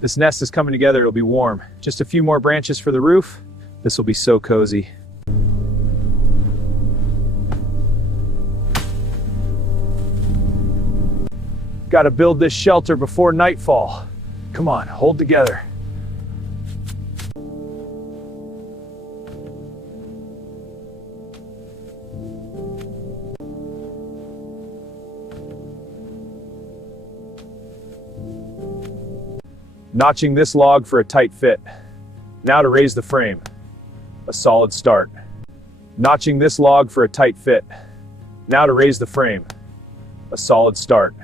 This nest is coming together, it'll be warm. Just a few more branches for the roof. This will be so cozy. Gotta build this shelter before nightfall. Come on, hold together. Notching this log for a tight fit. Now to raise the frame. A solid start. Notching this log for a tight fit. Now to raise the frame. A solid start.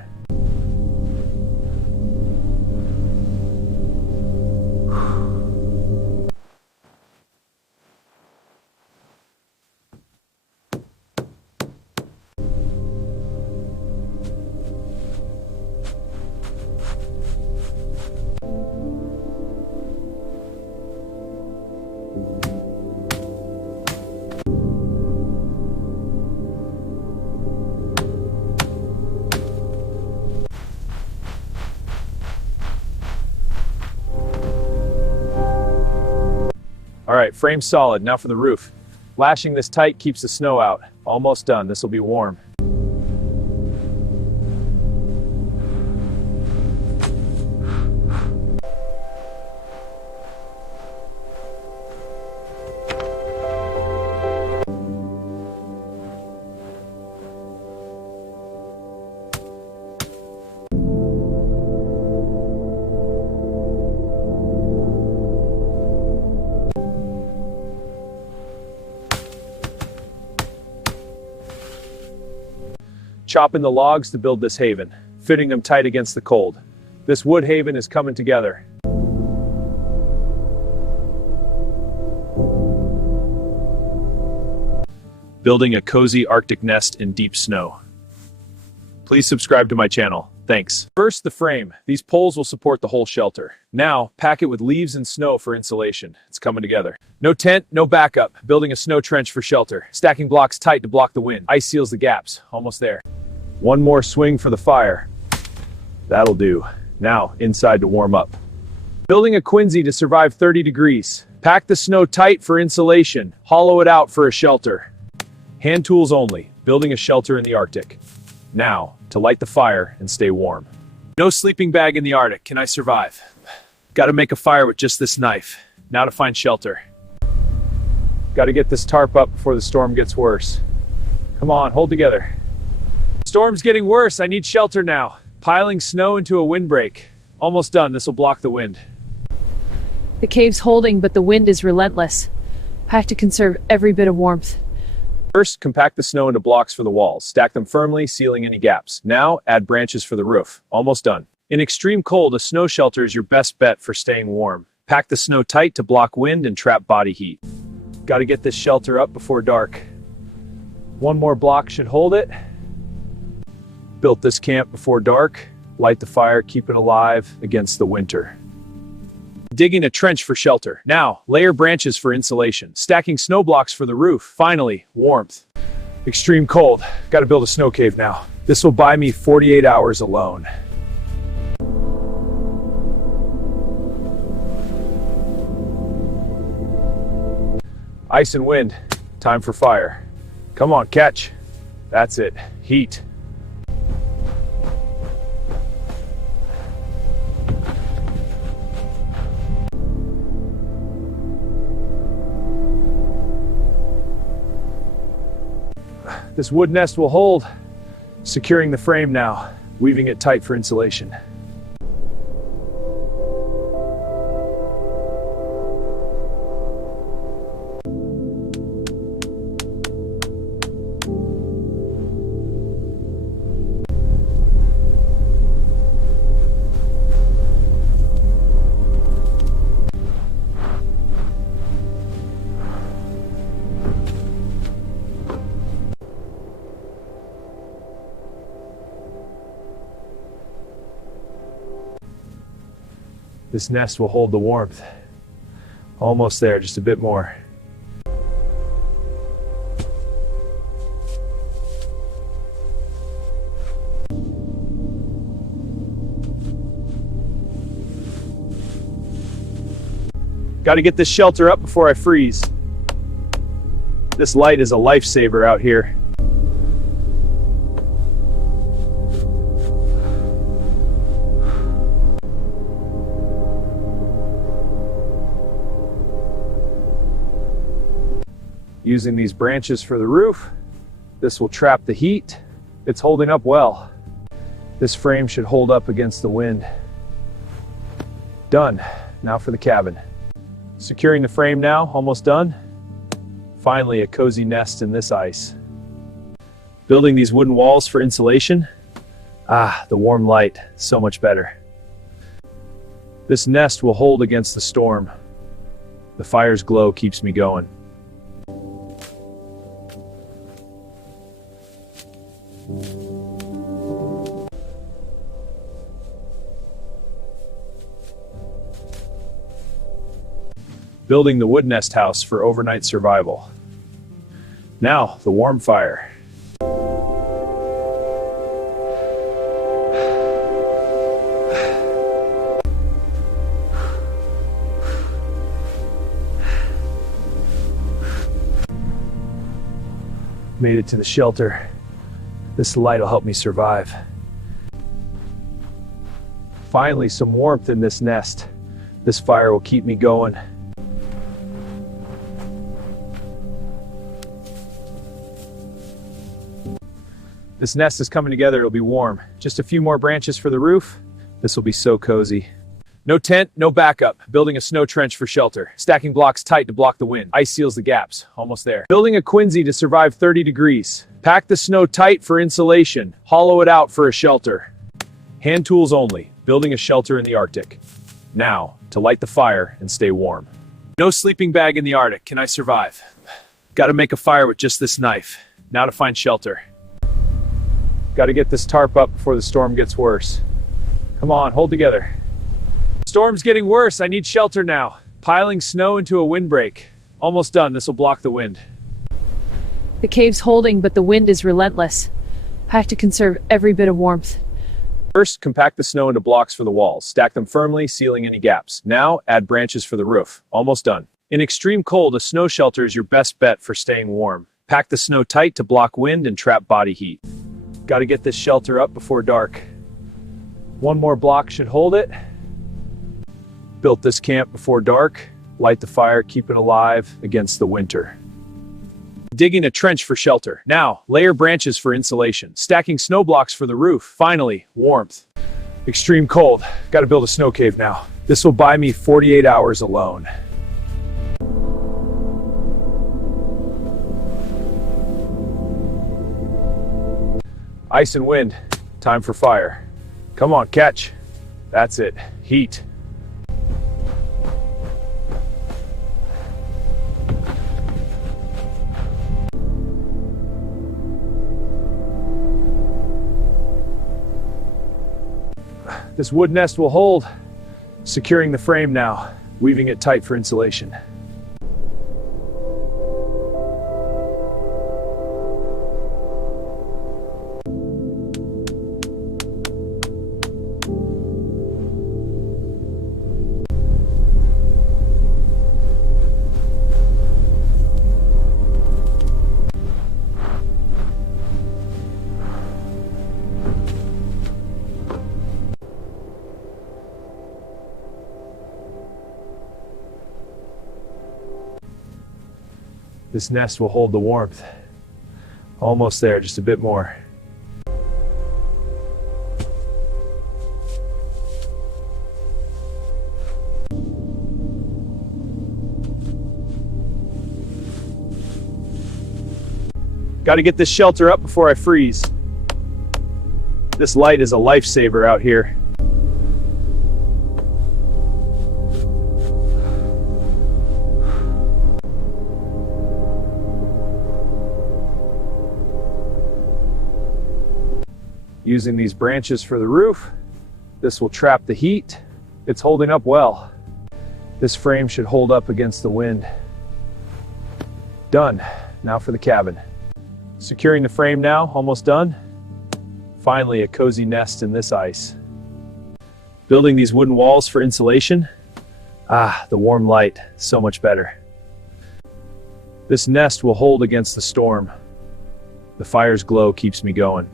All right, frame solid. Now for the roof. Lashing this tight keeps the snow out. Almost done. This will be warm. Chopping the logs to build this haven, fitting them tight against the cold. This wood haven is coming together. Building a cozy Arctic nest in deep snow. Please subscribe to my channel. Thanks. First, the frame. These poles will support the whole shelter. Now, pack it with leaves and snow for insulation. It's coming together. No tent, no backup. Building a snow trench for shelter. Stacking blocks tight to block the wind. Ice seals the gaps. Almost there. One more swing for the fire. That'll do. Now, inside to warm up. Building a quinzhee to survive 30 degrees. Pack the snow tight for insulation. Hollow it out for a shelter. Hand tools only. Building a shelter in the Arctic. Now, to light the fire and stay warm. No sleeping bag in the Arctic. Can I survive? Gotta make a fire with just this knife. Now to find shelter. Gotta get this tarp up before the storm gets worse. Come on, hold together. Storm's getting worse. I need shelter now. Piling snow into a windbreak. Almost done. This will block the wind. The cave's holding, but the wind is relentless. I have to conserve every bit of warmth. First, compact the snow into blocks for the walls. Stack them firmly, sealing any gaps. Now, add branches for the roof. Almost done. In extreme cold, a snow shelter is your best bet for staying warm. Pack the snow tight to block wind and trap body heat. Got to get this shelter up before dark. One more block should hold it. Built this camp before dark. Light the fire, keep it alive against the winter. Digging a trench for shelter. Now, layer branches for insulation. Stacking snow blocks for the roof. Finally, warmth. Extreme cold. Got to build a snow cave now. This will buy me 48 hours alone. Ice and wind. Time for fire. Come on, catch. That's it. Heat. This wood nest will hold. Securing the frame now, weaving it tight for insulation. This nest will hold the warmth. Almost there, just a bit more. Gotta get this shelter up before I freeze. This light is a lifesaver out here. Using these branches for the roof, this will trap the heat. It's holding up well. This frame should hold up against the wind. Done. Now for the cabin. Securing the frame now, almost done. Finally, a cozy nest in this ice. Building these wooden walls for insulation. Ah, the warm light, so much better. This nest will hold against the storm. The fire's glow keeps me going. Building the wood nest house for overnight survival. Now, the warm fire. Made it to the shelter. This light will help me survive. Finally, some warmth in this nest. This fire will keep me going. This nest is coming together, it'll be warm. Just a few more branches for the roof. This will be so cozy. No tent, no backup. Building a snow trench for shelter. Stacking blocks tight to block the wind. Ice seals the gaps. Almost there. Building a quinzhee to survive 30 degrees. Pack the snow tight for insulation. Hollow it out for a shelter. Hand tools only. Building a shelter in the Arctic. Now, to light the fire and stay warm. No sleeping bag in the Arctic. Can I survive? Gotta make a fire with just this knife. Now to find shelter. Gotta get this tarp up before the storm gets worse. Come on, hold together. Storm's getting worse. I need shelter now. Piling snow into a windbreak. Almost done. This will block the wind. The cave's holding, but the wind is relentless. Pack to conserve every bit of warmth. First, compact the snow into blocks for the walls. Stack them firmly, sealing any gaps. Now, add branches for the roof. Almost done. In extreme cold, a snow shelter is your best bet for staying warm. Pack the snow tight to block wind and trap body heat. Got to get this shelter up before dark. One more block should hold it. Built this camp before dark. Light the fire, keep it alive against the winter. Digging a trench for shelter. Now, layer branches for insulation. Stacking snow blocks for the roof. Finally, warmth. Extreme cold. Got to build a snow cave now. This will buy me 48 hours alone. Ice and wind. Time for fire. Come on, catch. That's it. Heat. This wood nest will hold. Securing the frame now. Weaving it tight for insulation. This nest will hold the warmth. Almost there, just a bit more. Got to get this shelter up before I freeze. This light is a lifesaver out here. Using these branches for the roof, this will trap the heat. It's holding up well. This frame should hold up against the wind. Done. Now for the cabin. Securing the frame now, almost done. Finally, a cozy nest in this ice. Building these wooden walls for insulation. Ah, the warm light, so much better. This nest will hold against the storm. The fire's glow keeps me going.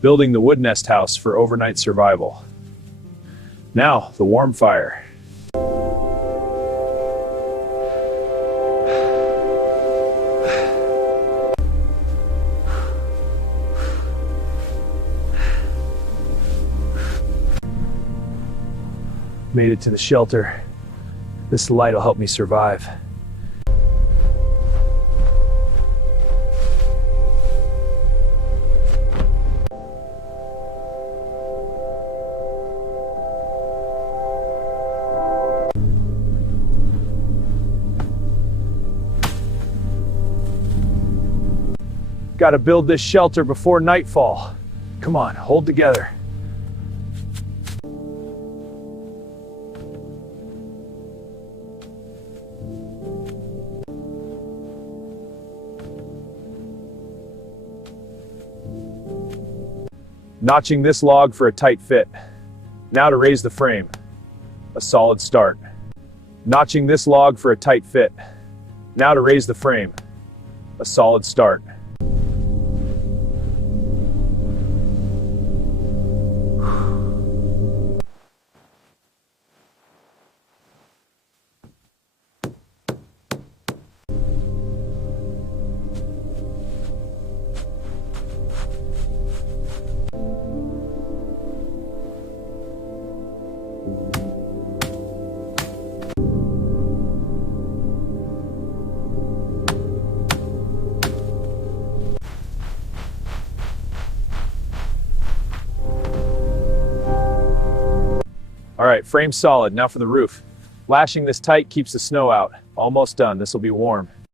Building the wood nest house for overnight survival. Now, the warm fire. Made it to the shelter. This light will help me survive. Gotta build this shelter before nightfall. Come on, hold together. Notching this log for a tight fit. Now to raise the frame. A solid start. Notching this log for a tight fit. Now to raise the frame. A solid start. All right, frame solid. Now for the roof. Lashing this tight keeps the snow out. Almost done. This will be warm.